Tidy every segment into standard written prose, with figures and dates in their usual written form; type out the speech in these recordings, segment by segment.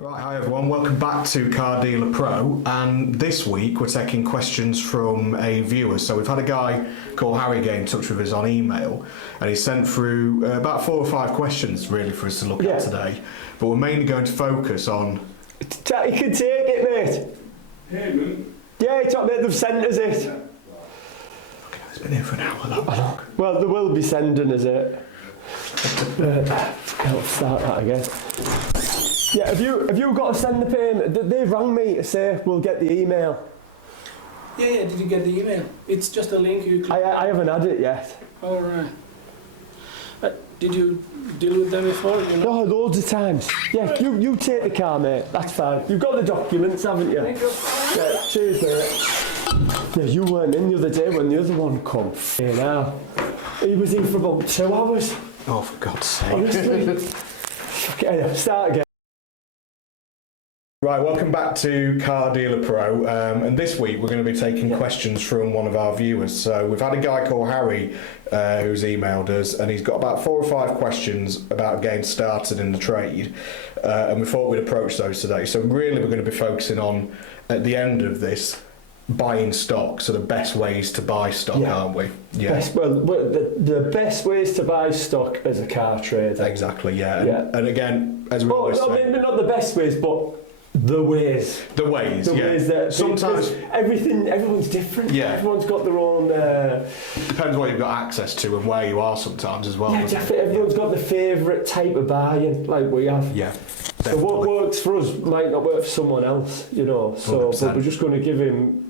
Right, hi everyone, welcome back to Car Dealer Pro, and this week we're taking questions from a viewer. So we've had a guy called Harry get in touch with us on email, and he sent through about 4 or 5 questions really for us to look at today, but we're mainly going to focus on... You can take it, mate. Hey, man. Yeah, it's not mate, they've sent us it. Okay, it's been here for an hour, that long. Well, they will be sending us it. I'll start that again. Yeah, have you got to send the payment? They've rang me to say we'll get the email. Yeah, did you get the email? It's just a link you click. I haven't had it yet. All right. Did you deal with them before? You know? No, loads of times. Yeah, you take the car, mate. That's fine. You've got the documents, haven't you? Thank you. Yeah, cheers, mate. Yeah, you weren't in the other day when the other one come. Yeah, now. He was in for about 2 hours. Oh, for God's sake. Honestly. Okay, start again. Right, welcome back to Car Dealer Pro, and this week we're going to be taking questions from one of our viewers. So we've had a guy called Harry who's emailed us, and he's got about 4 or 5 questions about getting started in the trade, and we thought we'd approach those today. So really we're going to be focusing on, at the end of this, buying stock, so the best ways to buy stock, aren't we? Yeah. The best ways to buy stock as a car trader. Exactly, yeah. And again, as we always say... Maybe not the best ways, but the ways. The ways, the ways that sometimes everyone's different. Yeah. Everyone's got their own... Depends what you've got access to and where you are sometimes as well. Yeah, definitely. Everyone's got the favourite type of buying, like we have. Yeah. So what works for us might not work for someone else, you know. So but we're just going to give him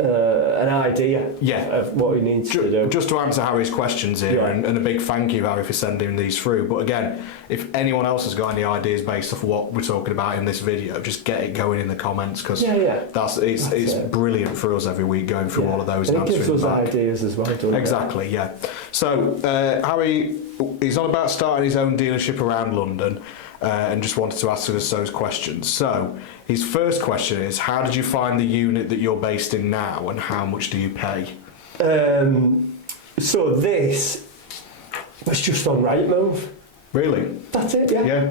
an idea of what he needs to do. Just to answer Harry's questions here, and a big thank you, Harry, for sending these through. But again, if anyone else has got any ideas based off what we're talking about in this video, just get it going in the comments, because it's brilliant for us every week going through all of those and answering it gives us back. ideas as well, doesn't it? Exactly, yeah. So Harry, he's on about starting his own dealership around London, and just wanted to ask us those questions. So his first question is, how did you find the unit that you're based in now, and how much do you pay? So this was just on Rightmove. Really? That's it, yeah.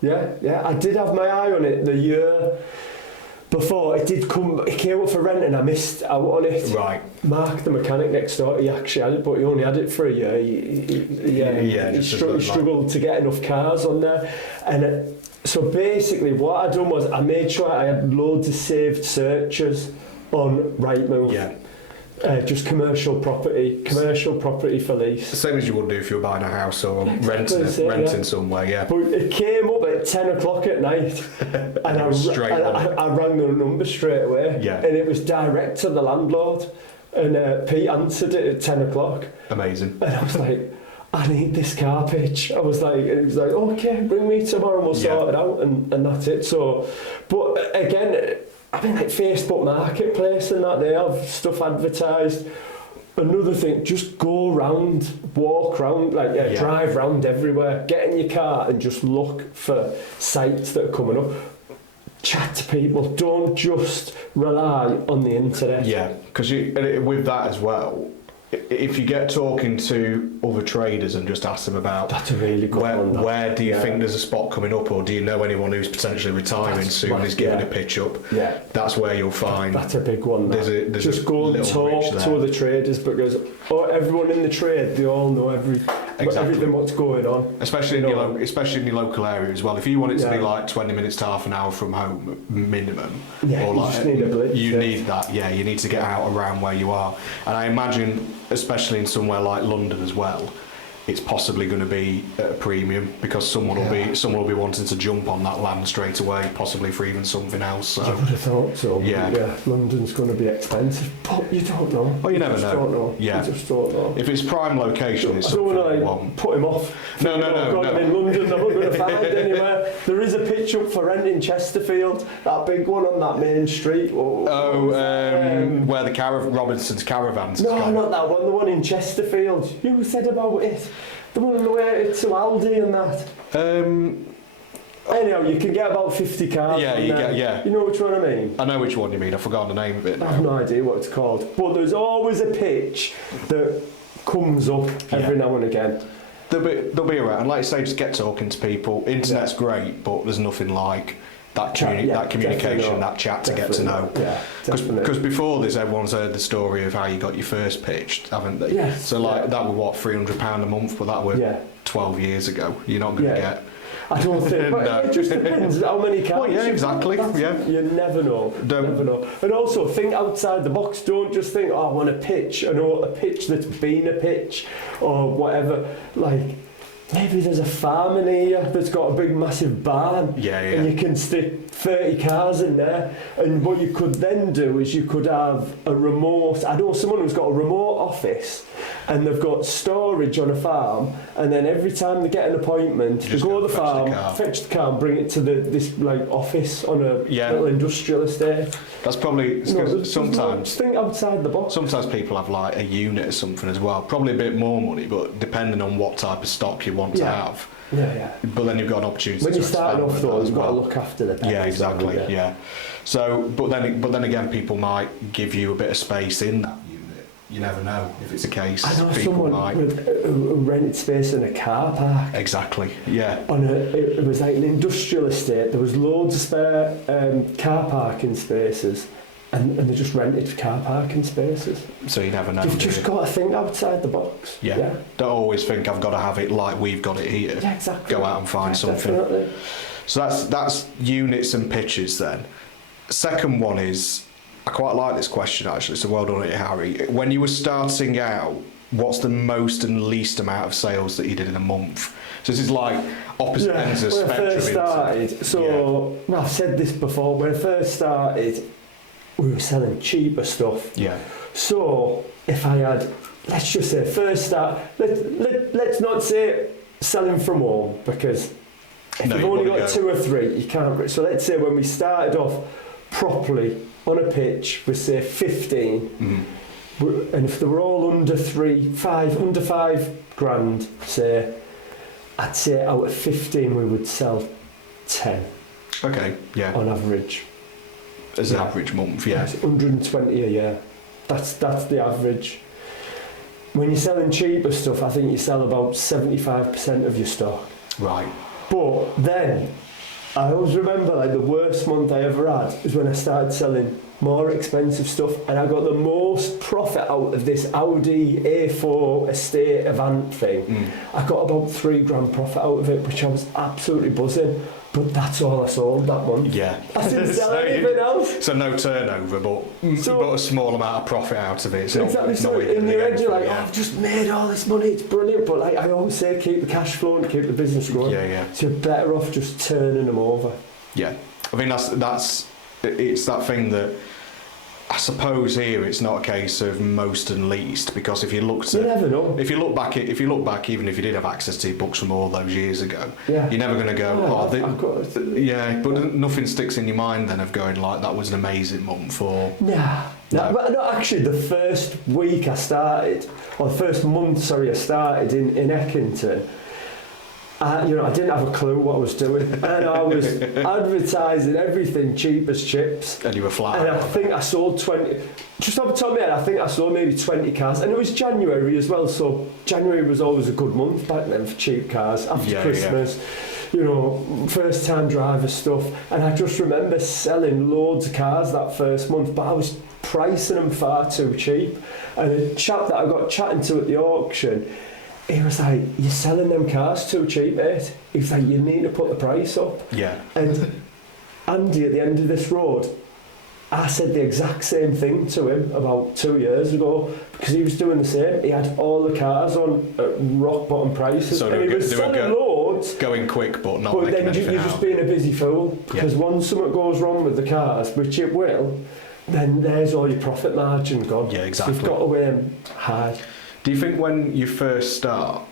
Yeah. I did have my eye on it the year before. It came up for rent and I missed out on it. Right. Mark, the mechanic next door, he actually had it, but he only had it for a year. He struggled to get enough cars on there. And so basically what I'd done was I made sure I had loads of saved searches on Rightmove. Yeah. Just commercial property for lease. The same as you would do if you were buying a house or renting somewhere, yeah. But it came up at 10 o'clock at night and I rang the number straight away, and it was direct to the landlord, and Pete answered it at 10 o'clock. Amazing. And I was like, I need this car pitch. It was like, okay, bring me tomorrow and we'll sort it out, and that's it. So, but again, I mean, like Facebook Marketplace and that, they have stuff advertised. Another thing, just go around, walk around, drive around everywhere, get in your car and just look for sites that are coming up. Chat to people, don't just rely on the internet. Yeah, because with that as well, if you get talking to other traders and just ask them about, that's a really good one. Where do you think there's a spot coming up, or do you know anyone who's potentially retiring soon and is giving a pitch up? Yeah, that's where you'll find. That's a big one. There's just go and talk to other traders, because everyone in the trade, they all know everything what's going on. Especially in your local area as well. If you want it to be like 20 minutes to half an hour from home minimum, or like you need that. Yeah, you need to get out around where you are, and I imagine, especially in somewhere like London as well, it's possibly going to be at a premium, because someone will be wanting to jump on that land straight away, possibly for even something else. So. I would have thought so. Yeah, London's going to be expensive, but you don't know. Well, you never know. Don't know. Yeah. You just don't know. If it's prime location, it's something you want. Put him off. No. I'm in London, I'm not going to find anywhere. There is a pitch up for rent in Chesterfield, that big one on that main street. Where the Robinson's Caravans. No, not that one. The one in Chesterfield. You said about it. The one on the way to Aldi and that. Anyhow, you can get about 50 cars. You know which one I mean? I know which one you mean. I've forgotten the name of it now. I have no idea what it's called. But there's always a pitch that comes up every now and again. They'll be around. And like you say, just get talking to people. Internet's great, but there's nothing like that, that communication, that chat to get to know. Yeah, Because before this, everyone's heard the story of how you got your first pitched, haven't they? Yes. So like that was what, £300 a month, but that was 12 years ago. You're not going to get. I don't think. No. It just depends how many cars. Well, yeah, exactly. You never know. Never know. And also think outside the box. Don't just think, oh, I want a pitch. I know a pitch that's been a pitch or whatever. Like maybe there's a farm in here that's got a big massive barn. Yeah. And you can stick 30 cars in there. And what you could then do is you could have a remote. I know someone who's got a remote office. And they've got storage on a farm, and then every time they get an appointment, they go to the farm, fetch the car, and bring it to this like office on a little industrial estate. That's probably sometimes think outside the box. Sometimes people have like a unit or something as well. Probably a bit more money, but depending on what type of stock you want to have. Yeah. But then you've got an opportunity. When to you're starting off, though, you've got to well. look after the pets. Yeah, exactly. Yeah. So, but then again, people might give you a bit of space in that unit. You never know if it's a case. I know people someone might. who rented space in a car park. Exactly. Yeah. It was like an industrial estate. There was loads of spare car parking spaces, and they just rented car parking spaces. So you never know. You've just got to think outside the box. Yeah. Don't always think I've got to have it like we've got it here. Yeah, exactly. Go out and find something. Definitely. So that's units and pitches then. Second one is, I quite like this question actually, so well done, Harry. When you were starting out, what's the most and least amount of sales that you did in a month? So this is like opposite ends of the spectrum. When I first started, I've said this before, when I first started, we were selling cheaper stuff. Yeah. So if I had, let's just say, first start, let's not say selling from home, because if you've only got 2 or 3, you can't. So let's say when we started off properly, on a pitch with say 15, and if they were all under 5 grand, say, I'd say out of 15 we would sell 10. Okay, yeah. On average. As an average month, yeah. It's 120 a year. That's the average. When you're selling cheaper stuff, I think you sell about 75% of your stock. Right. But then, I always remember like the worst month I ever had is when I started selling more expensive stuff, and I got the most profit out of this Audi A4 estate Avant thing. I got about 3 grand profit out of it, which I was absolutely buzzing. But that's all I sold that month. Yeah. I didn't sell anything else. So no turnover, but a small amount of profit out of it. It's exactly. Not, so in your head, you're like, I've just made all this money. It's brilliant. But like I always say, keep the cash flow and keep the business going. Yeah. So you're better off just turning them over. Yeah. I mean, it's that thing that I suppose here it's not a case of most and least, because if you looked at, you never know. If you look back, even if you did have access to your books from all those years ago, you're never going to go, but nothing sticks in your mind then of going like that was an amazing month or. But no, actually, the first week I started, or the first month, I started in Eckington. I didn't have a clue what I was doing, and I was advertising everything cheap as chips. And you were flat. And I think I sold 20. Just off the top of my head, I think I sold maybe 20 cars, and it was January as well. So January was always a good month back then for cheap cars after Christmas. First time driver stuff, and I just remember selling loads of cars that first month, but I was pricing them far too cheap. And a chap that I got chatting to at the auction, he was like, "You're selling them cars too cheap, mate." He was like, "You need to put the price up." Yeah. And Andy at the end of this road, I said the exact same thing to him about 2 years ago, because he was doing the same. He had all the cars on rock bottom prices, so and he was selling loads. Going quick, but not but making then anything you're just being a busy fool, because once something goes wrong with the cars, which it will, then there's all your profit margin gone. Yeah, exactly. So you've got to aim high. Do you think when you first start,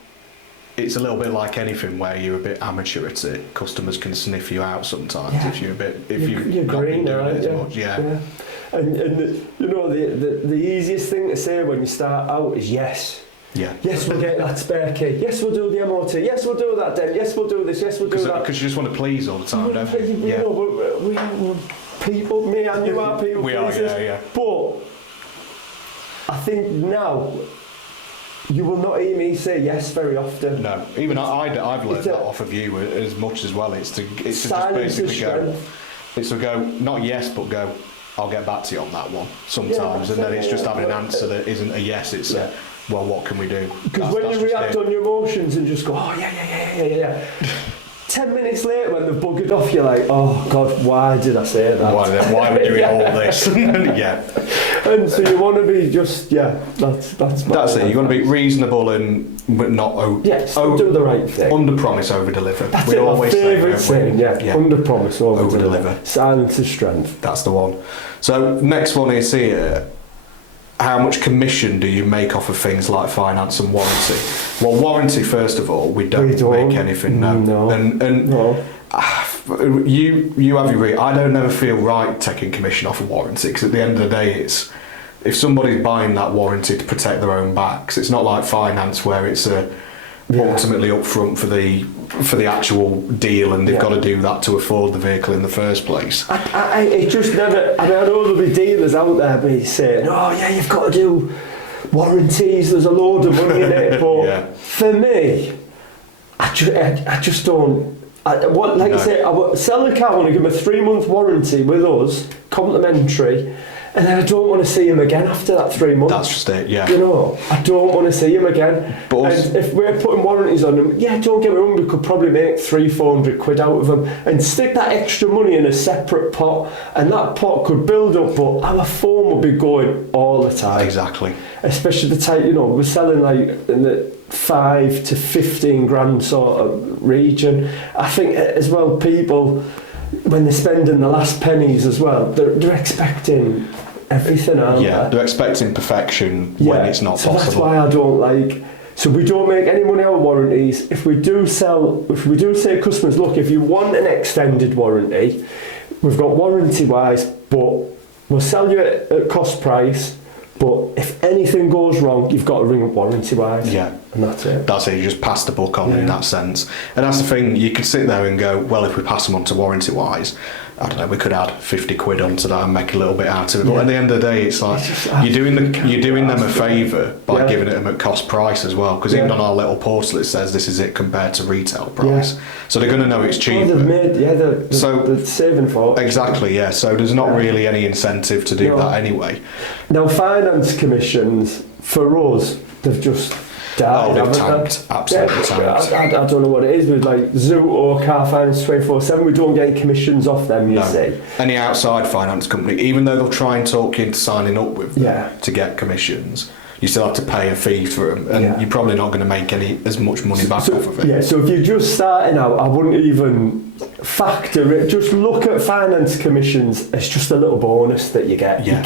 it's a little bit like anything where you're a bit amateur at it? Customers can sniff you out sometimes if you're you're green, doing it as much. Yeah. And the easiest thing to say when you start out is yes. Yeah. Yes, we'll get that spare key. Yes, we'll do the MOT. Yes, we'll do that then. Yes, we'll do this. Yes, we'll do that. Because you just want to please all the time, don't you? We are people, me and you are people. We are, yeah. But I think now, you will not hear me say yes very often. No, even I've learned It's a- that off of you as much as well. It's to just Silence is basically go. strength. It's to go not yes, but go. I'll get back to you on that one sometimes, and then it's just having an answer that isn't a yes. It's a well, what can we do? Because when you react on your emotions and just go, oh yeah. 10 minutes later when they've buggered off, you're like, oh God, why did I say that? Why are we doing all this? Yeah. And so you want to be just, that's it. You want to be reasonable and but not do the right thing. Under promise, over deliver. That's we it, always my favourite say, saying, under promise, over deliver. deliver. Silence is strength. That's the one. So next one is here. How much commission do you make off of things like finance and warranty? Well, warranty, first of all, we don't make anything. No. And no. You have your I don't never feel right taking commission off a warranty, because at the end of the day, it's if somebody's buying that warranty to protect their own backs, it's not like finance where it's ultimately upfront for the actual deal, and they've got to do that to afford the vehicle in the first place. It just never. I know there'll be dealers out there be saying, "Oh yeah, you've got to do warranties. There's a load of money in it." But for me, I just don't. I say, I would sell the car. I want to give them a 3-month warranty with us, complimentary. And then I don't want to see him again after that 3 months. That's just it, yeah. You know, I don't want to see him again. But and if we're putting warranties on them, don't get me wrong, we could probably make 300-400 quid out of them and stick that extra money in a separate pot, and that pot could build up, but our phone would be going all the time. Exactly. Especially the type, we're selling like in the 5 to 15 grand sort of region. I think as well, people, when they're spending the last pennies as well, they're expecting everything, aren't they? They're expecting perfection when it's not possible. That's why I don't like. So we don't make any money on warranties. If we do say to customers, look, if you want an extended warranty, we've got warranty wise, but we'll sell you at cost price. But if anything goes wrong, you've got to ring up warranty wise. Yeah. And that's it. That's it, you just pass the buck on in that sense. And that's the thing, you could sit there and go, well, if we pass them on to warranty wise, I don't know, we could add 50 quid onto that and make a little bit out of it. But at the end of the day, it's like, you're doing them a favour by giving it them at cost price as well. Because even on our little portal, it says this is it compared to retail price. So they're going to know it's cheaper. They're saving for it. Exactly, yeah. So there's not really any incentive to do that anyway. Now, finance commissions, for us, they've just died. They've tanked. Absolutely tanked. I don't know what it is with like Zoot or Car Finance 24/7. We don't get any commissions off them, you see. Any outside finance company, even though they'll try and talk you into signing up with them to get commissions, you still have to pay a fee for them, and you're probably not going to make as much money back off of it. Yeah, so if you're just starting out, I wouldn't even factor it. Just look at finance commissions as just a little bonus that you get. You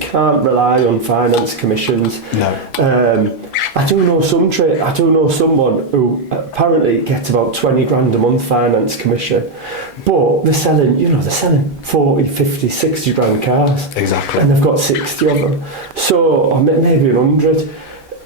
can't rely on finance commissions. No. I do know someone who apparently gets about 20 grand a month finance commission, but they're selling 40, 50, 60 grand cars. Exactly. And they've got 60 of them. So, or maybe 100.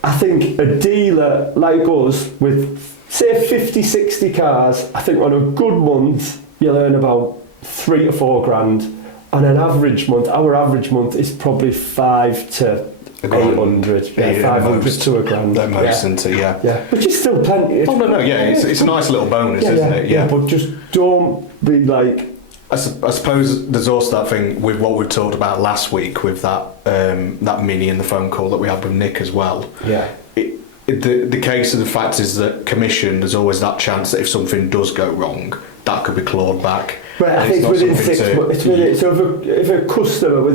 I think a dealer like us with, say, 50, 60 cars, I think on a good month, you'll earn about 3 to 4 grand. On an average month, our average month is probably 5 to 800, 500 to a grand. At most, isn't it? Yeah. Which is still plenty. It's a nice little bonus, isn't it? Yeah, but just don't be like. I suppose there's also that thing with what we talked about last week with that Mini and the phone call that we had with Nick as well. Yeah. The case of the fact is that commission, there's always that chance that if something does go wrong, that could be clawed back. But I think it's within 6 months. So if a customer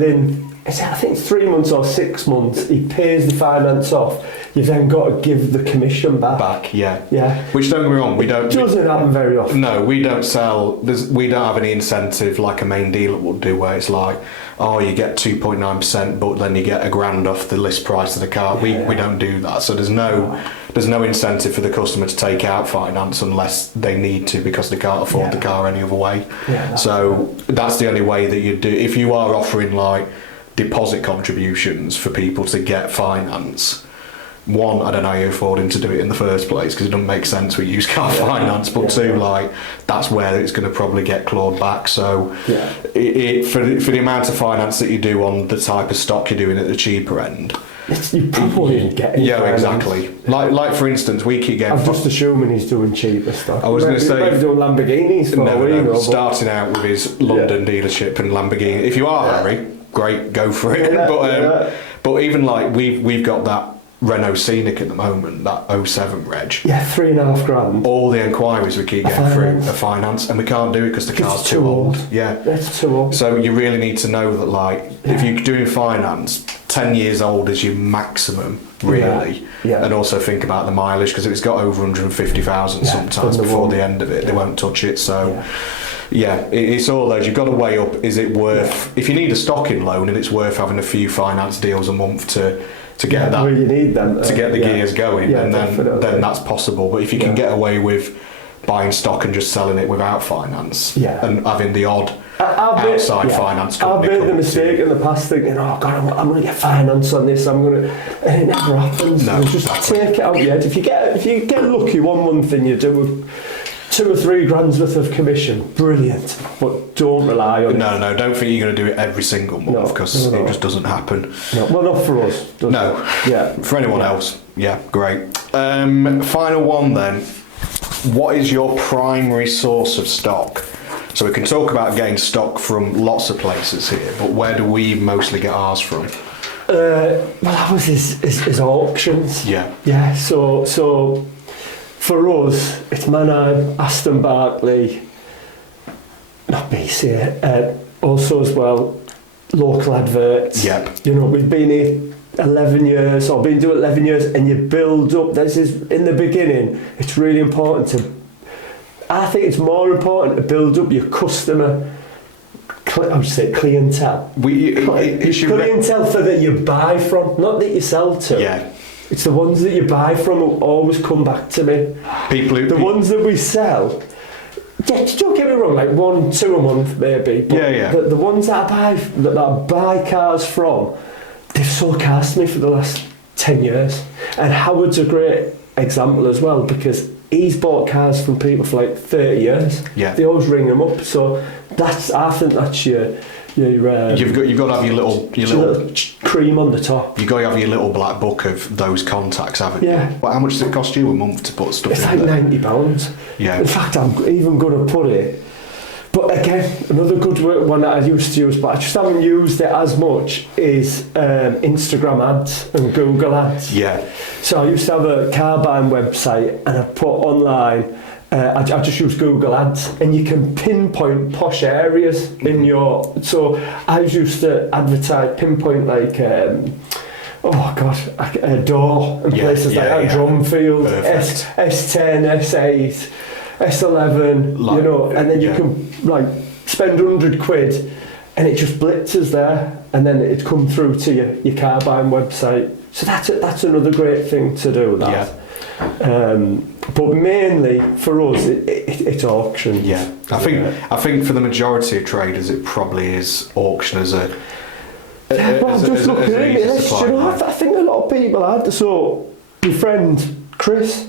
I think it's 3 months or 6 months, he pays the finance off, you've then got to give the commission back. Yeah. Yeah. Which, don't get me wrong, it doesn't happen very often. No, we don't sell. We don't have any incentive like a main dealer would do, where it's like, oh, you get 2.9%, but then you get a grand off the list price of the car. We don't do that. So there's no incentive for the customer to take out finance unless they need to, because they can't afford the car any other way. So that's the only way that you do. If you are offering like deposit contributions for people to get finance, one, I don't know how you're affording to do it in the first place, because it doesn't make sense with used car finance, but two, like, that's where it's going to probably get clawed back. So for the amount of finance that you do on the type of stock you're doing at the cheaper end, You probably didn't get any Yeah, finance. exactly. Like for instance, we keep getting. I'm just assuming he's doing cheaper stuff. I was going to say, maybe doing Lamborghinis for all we know, but- starting out with his London dealership and Lamborghini. If you are Harry, great, go for it. Yeah, but even like we've got that Renault Scenic at the moment, that 07 reg. Yeah, $3,500. All the inquiries we keep getting through Finance. are finance, and we can't do it because the Because car's it's too too old. old. Yeah. That's too old. So you really need to know that, like, if you're doing finance, 10 years old is your maximum, really. Yeah. And also think about the mileage, because if it's got over 150,000 Yeah, sometimes then they before won't. the end of it, they won't touch it. So. Yeah. Yeah, it's all those. You've got to weigh up. Is it worth? If you need a stocking loan, and it's worth having a few finance deals a month to get that Where you need them to get the yeah. gears going, Yeah, and definitely. then that's possible. But if you can Yeah. get away with buying stock and just selling it without finance, Yeah. and having the odd I've made- outside yeah. finance I've company, made the come mistake in the past thinking, oh God, I'm going to get finance on this. I'm going to, and it never happens. No, You just exactly. take it out your head. If you get lucky one month and you do 2 or 3 grand's worth of commission, brilliant. But don't rely on it. No, don't think you're going to do it every single No, month, because no. it just doesn't happen. No, well, not for us. does No. it? Yeah. For anyone else, yeah, great. Final one then. What is your primary source of stock? So we can talk about getting stock from lots of places here, but where do we mostly get ours from? Well, ours is auctions. Yeah. Yeah, so for us, it's Mannheim, Aston Barclay, not BC, also as well, local adverts. Yep. You know, we've been here 11 years, or been doing 11 years, and you build up. This is, in the beginning, it's really important to, I think it's more important to build up your customer, I would say clientele. Clientele for that you buy from, not that you sell to. Yeah. It's the ones that you buy from who always come back to me. People who The ones that we sell, yeah, don't get me wrong, like 1, 2 a month maybe. But Yeah. The ones that I buy cars from, they've sold cars to me for the last 10 years. And Howard's a great example as well, because he's bought cars from people for like 30 years. Yeah. They always ring them up. So I think that's your you've got to have your little cream on the top. you've got to have your little black book of those contacts, haven't you? Yeah. But how much does it cost you a month to put stuff It's in like there? £90. Yeah. In fact, I'm even going to put it. But again, another good one that I used to use, but I just haven't used it as much, is Instagram ads and Google ads. Yeah. So I used to have a car buying website, and I put online, I just use Google ads, and you can pinpoint posh areas in your. So I used to advertise, pinpoint like. A door and Yeah, places like that, yeah. Drumfield, Perfect. S10, S8, S11, Like, you know, and then you yeah. can like spend £100 and it just blitzes there, and then it'd come through to your car buying website. So that's another great thing to do. That. But mainly for us, it's auction. Yeah. I think for the majority of traders, it probably is auction as a. Yeah, well, I'm just looking at an easy it. supply You know, line. I think a lot of people are. So, my friend Chris,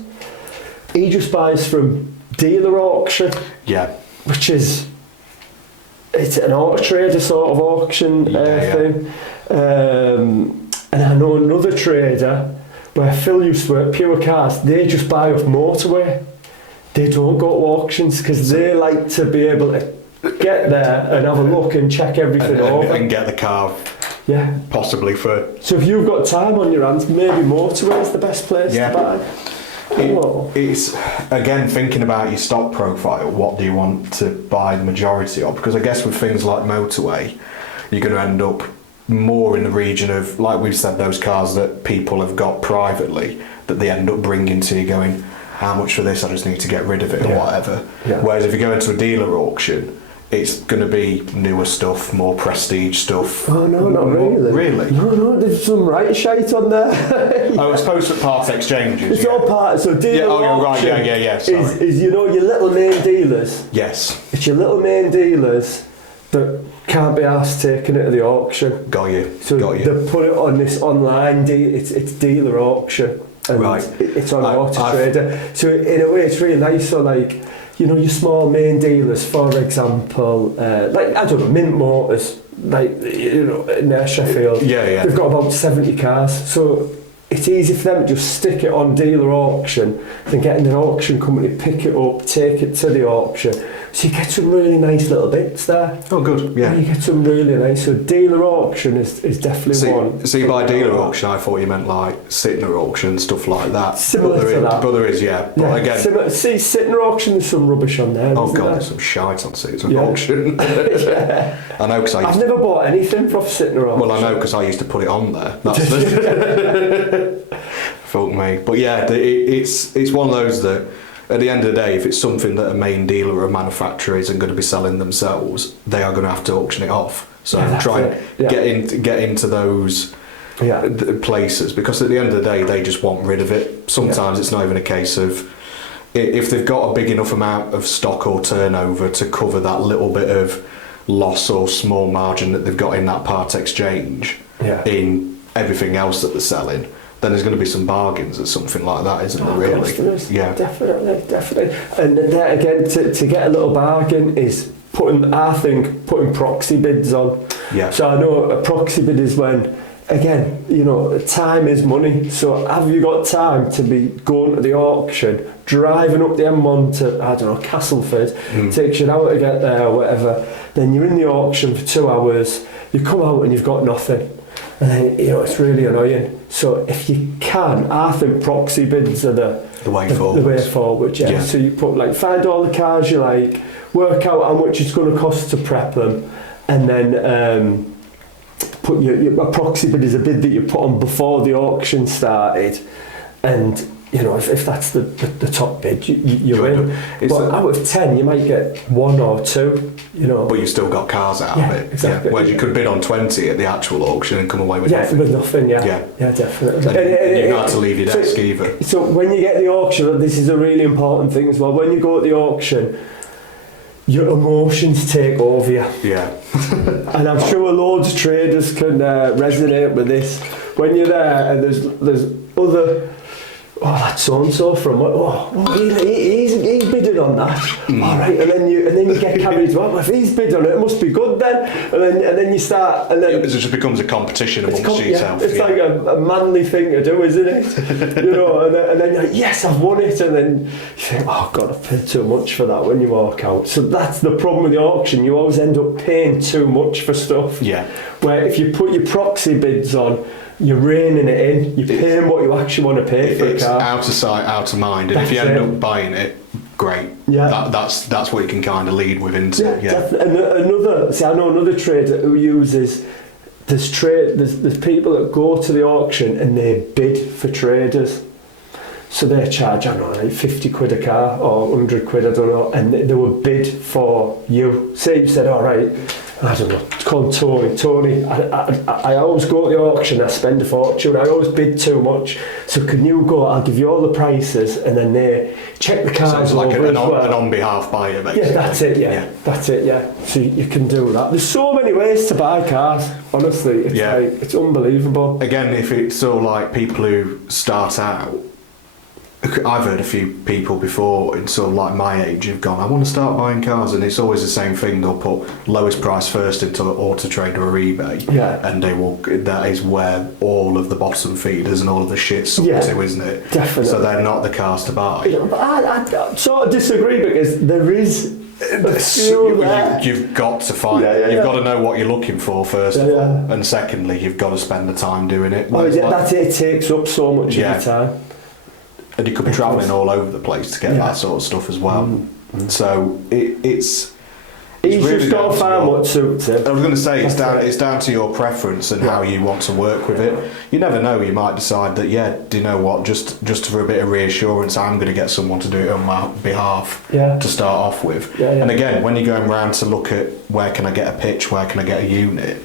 he just buys from dealer auction, Yeah. which is it's an auto trader sort of auction Yeah. thing. And I know another trader where Phil used to work, Pure Cars. They just buy off motorway. They don't go to auctions because they like to be able to get there and have a look and check everything over. And get the car Yeah. possibly for. So if you've got time on your hands, maybe motorway is the best place Yeah. to buy. Oh. It's again thinking about your stock profile. What do you want to buy the majority of? Because I guess with things like motorway, you're going to end up more in the region of, like we've said, those cars that people have got privately that they end up bringing to you, going, how much for this? I just need to get rid of it or Yeah. whatever. Yeah. Whereas if you go into a dealer auction, it's going to be newer stuff, more prestige stuff. Oh no, not really. Really? No, there's some right shite on there. I suppose for part exchanges. It's yeah. all part. So dealer Yeah, oh, yeah, right, auction yeah, sorry. is you know your little main dealers. Yes, It's your little main dealers that can't be asked taking it to the auction. got you. So got you. they put it on this online deal. It's dealer auction, and Right. it's on Auto I've- Trader. So in a way, it's really nice. So like, you know, your small main dealers, for example, like I don't know, Mint Motors. like, you know, near Sheffield. Yeah. They've got about 70 cars, so it's easy for them to just stick it on dealer auction, then getting an auction company pick it up, take it to the auction. So you get some really nice little bits there. Oh, good. Yeah. You get some really nice. So dealer auction is definitely one. See, by dealer auction, I thought you meant like Sytner auction, stuff like that. Similar to that. But there is, yeah. But again, similar, see, Sytner auction, there's some rubbish on there. oh isn't god, there? there's some shite on Sytner Yeah. auction. Yeah. I know because I I've used to, never bought anything from Sytner auction. well, I know because I used to put it on there. That's the fuck me. But yeah, it's one of those that, at the end of the day, if it's something that a main dealer or a manufacturer isn't going to be selling themselves, they are going to have to auction it off. So Yeah, that's try it. and Yeah. get into those Yeah. places, because at the end of the day, they just want rid of it. Sometimes it's not even a case of, if they've got a big enough amount of stock or turnover to cover that little bit of loss or small margin that they've got in that part exchange Yeah. in everything else that they're selling, then there's going to be some bargains or something like that, isn't there, really? Customers, Yeah. definitely. And there again, to get a little bargain is putting proxy bids on. Yeah. So I know a proxy bid is when, again, you know, time is money. So have you got time to be going to the auction, driving up the M1 to, I don't know, Castleford, takes you an hour to get there or whatever, then you're in the auction for 2 hours, you come out and you've got nothing. And then, you know, it's really annoying. So if you can, I think proxy bids are the way the forward. way forward, yeah. Yeah. So you put, like, find all the cars you like, work out how much it's going to cost to prep them, and then put a proxy bid is a bid that you put on before the auction started, and you know, if that's the top bid, you win. But out of 10, you might get 1 or 2, you know. But you've still got cars out Yeah, of it. exactly. Yeah. Whereas you could bid on 20 at the actual auction and come away with Yeah, nothing. with nothing, yeah. Yeah. Yeah, definitely. And you don't have to leave your so- desk either. So when you get the auction, this is a really important thing as well. When you go to the auction, your emotions take over you. Yeah. And I'm sure loads of traders can resonate with this. When you're there and there's other, oh, that's so and so from, he's bidding on that. All right, and then you get carried away. Well, if he's bid on it, it must be good then. And then you start, and then It just becomes a competition amongst yeah, yourself. it's like a manly thing to do, isn't it? You know, and then you're like, yes, I've won it, and then you think, oh God, I've paid too much for that when you walk out. So that's the problem with the auction. You always end up paying too much for stuff. Yeah. Where if you put your proxy bids on, you're reining it in. You're paying what you actually want to pay for a It's car. out of sight, out of mind, and if you That's end it. up buying it, great. Yeah. That's what you can kind of lead with into. Yeah, definitely. And I know another trader who uses. There's people that go to the auction and they bid for traders. So they charge, I don't know, like 50 quid a car or 100 quid, I don't know, and they will bid for you. Say you said, all right, I don't know, it's called Tony, I always go to the auction, I spend a fortune, I always bid too much, so can you go, I'll give you all the prices, and then they check the cars Sounds like over an as well. on behalf buyer, basically. Yeah, that's it, yeah. That's it, yeah. So you can do that. There's so many ways to buy cars, honestly. It's Yeah. like, it's unbelievable. Again, if it's sort of like people who start out, I've heard a few people before in sort of like my age who've gone, I want to start buying cars, and it's always the same thing. They'll put lowest price first into Auto Trader or eBay, Yeah. and that is where all of the bottom feeders and all of the shit sucked Yeah, to, isn't it? definitely. So they're not the cars to buy. You know, but I sort of disagree because there is a few there. You've got to find Yeah, yeah, you've yeah. got to know what you're looking for first of Yeah, all, yeah. and secondly, you've got to spend the time doing it. Oh, Whereas yeah, like- that's it. It takes up so much Yeah. of your time. and you could be travelling all over the place to get Yeah. that sort of stuff as well. So it's He's really just got down to to find your- what suits him. I was going to say That's it's down to your preference and how you want to work with it. You never know. You might decide that do you know what? Just for a bit of reassurance, I'm going to get someone to do it on my behalf Yeah. to start off with. Yeah, yeah. And again, when you're going round to look at where can I get a pitch, where can I get a unit,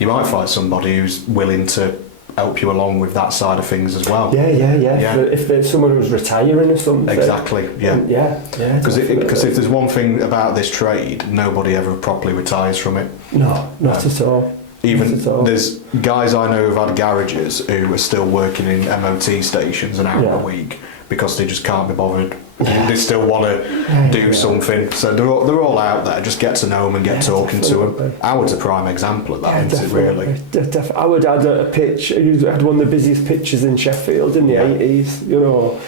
you might find somebody who's willing to help you along with that side of things as well. Yeah. Yeah. If there's someone who's retiring or something. Exactly. Yeah. Yeah. Because definitely. if there's one thing about this trade, nobody ever properly retires from it. No, not at all. Even Not at all. there's guys I know who've had garages who are still working in MOT stations an hour Yeah. a week because they just can't be bothered. They still want to do something. So they're all out there. Just get to know them and get talking to them. Howard's a prime example of that, isn't it, really? Howard had a pitch. He had one of the busiest pitches in Sheffield in the 80s, you know,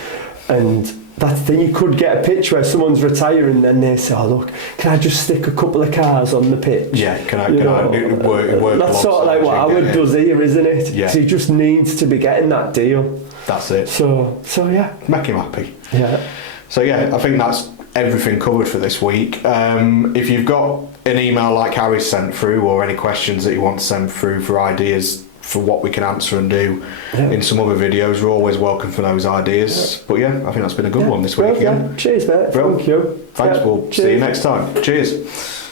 and that's the thing, you could get a pitch where someone's retiring and they say, oh look, can I just stick a couple of cars on the pitch? Yeah, can I do work that's sort of like what Howard does here, isn't it? Yeah. So he just needs to be getting that deal. That's it. So yeah. Make him happy. Yeah. So yeah, I think that's everything covered for this week. If you've got an email like Harry sent through, or any questions that you want to send through for ideas for what we can answer and do in some other videos, we're always welcome for those ideas. But yeah, I think that's been a good one this week again. Cheers, mate. Thank you. Thanks, we'll see you next time. Cheers.